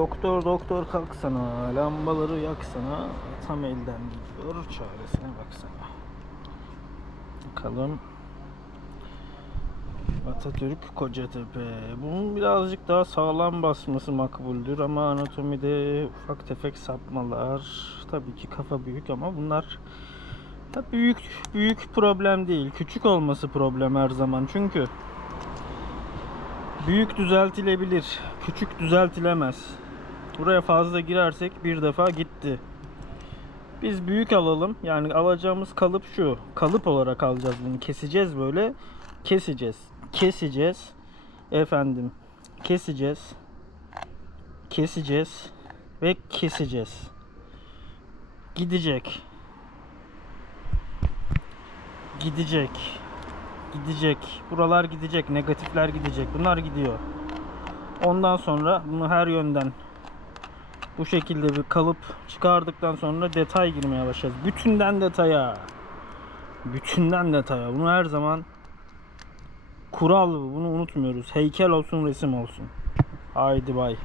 Doktor doktor kalksana, lambaları yaksana, tam elden gidiyor, çaresine baksana. Bakalım. Atatürk Kocatepe. Bunun birazcık daha sağlam basması makbuldür ama anatomide ufak tefek sapmalar. Tabii ki kafa büyük ama bunlar büyük büyük problem değil. Küçük olması problem her zaman. Çünkü büyük düzeltilebilir. Küçük düzeltilemez. Buraya fazla girersek bir defa gitti. Biz büyük alalım. Yani alacağımız kalıp şu. Kalıp olarak alacağız bunu. Keseceğiz böyle. Keseceğiz. Keseceğiz. Efendim. Keseceğiz. Keseceğiz. Ve keseceğiz. Gidecek. Gidecek. Gidecek. Buralar gidecek. Negatifler gidecek. Bunlar gidiyor. Ondan sonra bunu her yönden bu şekilde bir kalıp çıkardıktan sonra detay girmeye başlayacağız. Bütünden detaya. Bütünden detaya. Bunu her zaman kural bu. Bunu unutmuyoruz. Heykel olsun, resim olsun. Haydi bay.